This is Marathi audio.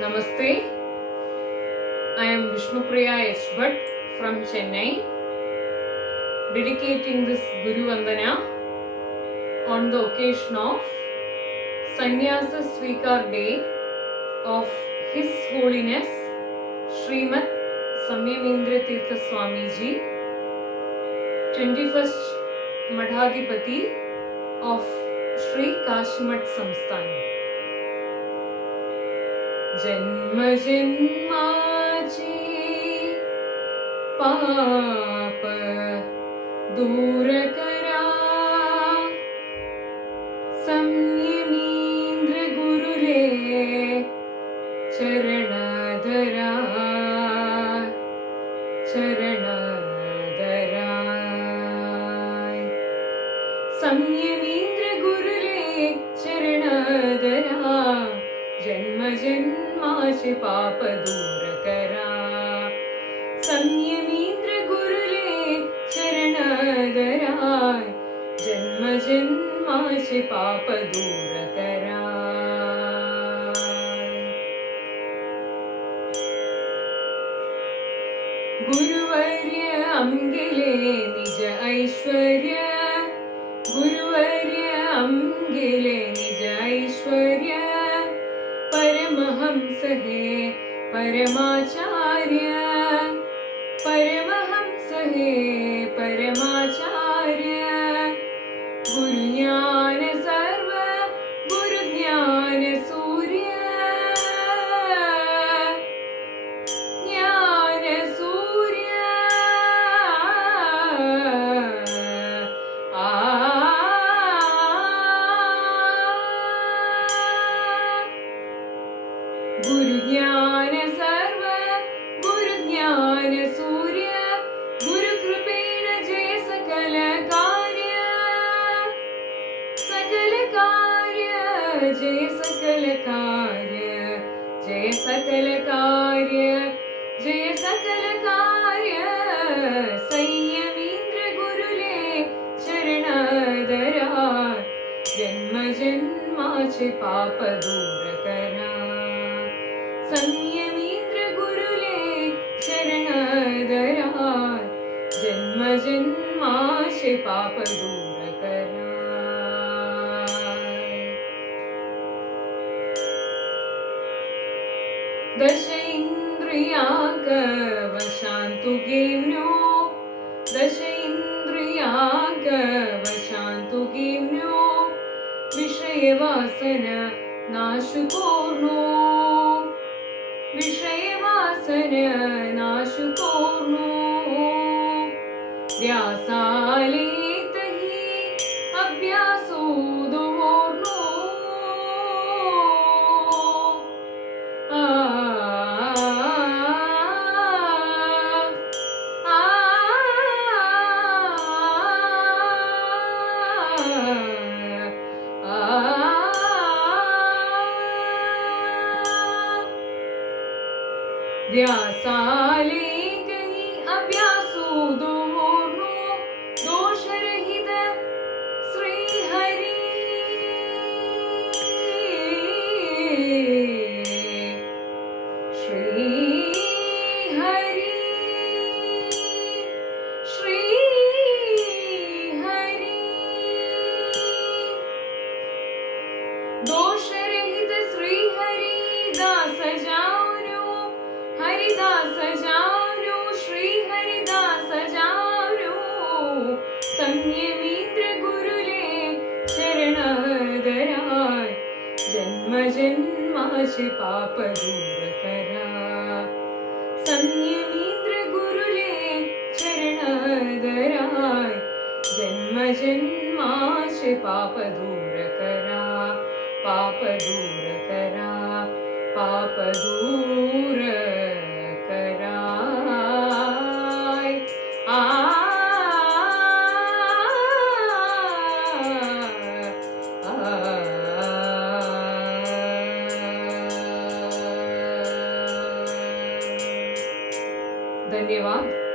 Namaste. I am Vishnupriya H. Bhatt from Chennai, dedicating this Guru Vandana on the occasion of Sannyasa Svikar Day of His Holiness Srimad Samyamendra Tirtha Swamiji, 21st Madhadipati of Sri Kashimat Samsthan. जन्म जन्माचे पाप दूर करा, संयमींद्र गुरुले चरण धरा, चरण धरा. संयमींद्र गुरुले चरण धरा, जन्म जन्माचे पाप दूर करा. संयमींद्र गुरुले चरण धरा, जन्म जन्माचे पाप दूर करा. गुरुवर्य आमगेले निज ऐश्वर्य, गुरुवर्य आमगेले निज ऐश्वर्य. परमहंस हे परमाचार्य, परमहंस हे परमाचार्य. गुरुज्ञान सर्व गुरुज्ञान सूर्य, ज्ञान सूर्य. गुरुज्ञान सर्व गुरुज्ञान सूर्य, गुरुकृपेण जय सकल कार्य, सकल कार्य जय सकल कार्य, जय सकल कार्य, जय सकल कार्य. संयमींद्र गुरुले चरण धरा, जन्म जन्माचे पाप दूर करा. संयमींद्र गुरुले चरण धरा, जन्म जन्माचे पाप दूर करा. दश इंद्रियाक वशांतु घेवन्यो, दश इंद्रियाक वशांतु घेवन्यो. विषय वासन नाश कोर्नो, विषय वासन नाश कोर्नो. व्यासाले तही अभ्यासो दोर्नो. आ व्यासाले कही अभ्यासो दोर्नो. दोषरहित श्री हरि, श्री हरि, श्री हरि. दोषरहित श्री हरि दास जाऊनो, हरिदास जाऊनो, श्री हरिदास जाऊनो. संयमींद्र गुरुले चरण धरा, जन्म जन्माचे पाप दूर करा. संयमींद्र गुरुले चरण धरा, जन्म जन्माचे पाप दूर करा. पाप दूर करा, पाप दूर करा. धन्यवाद.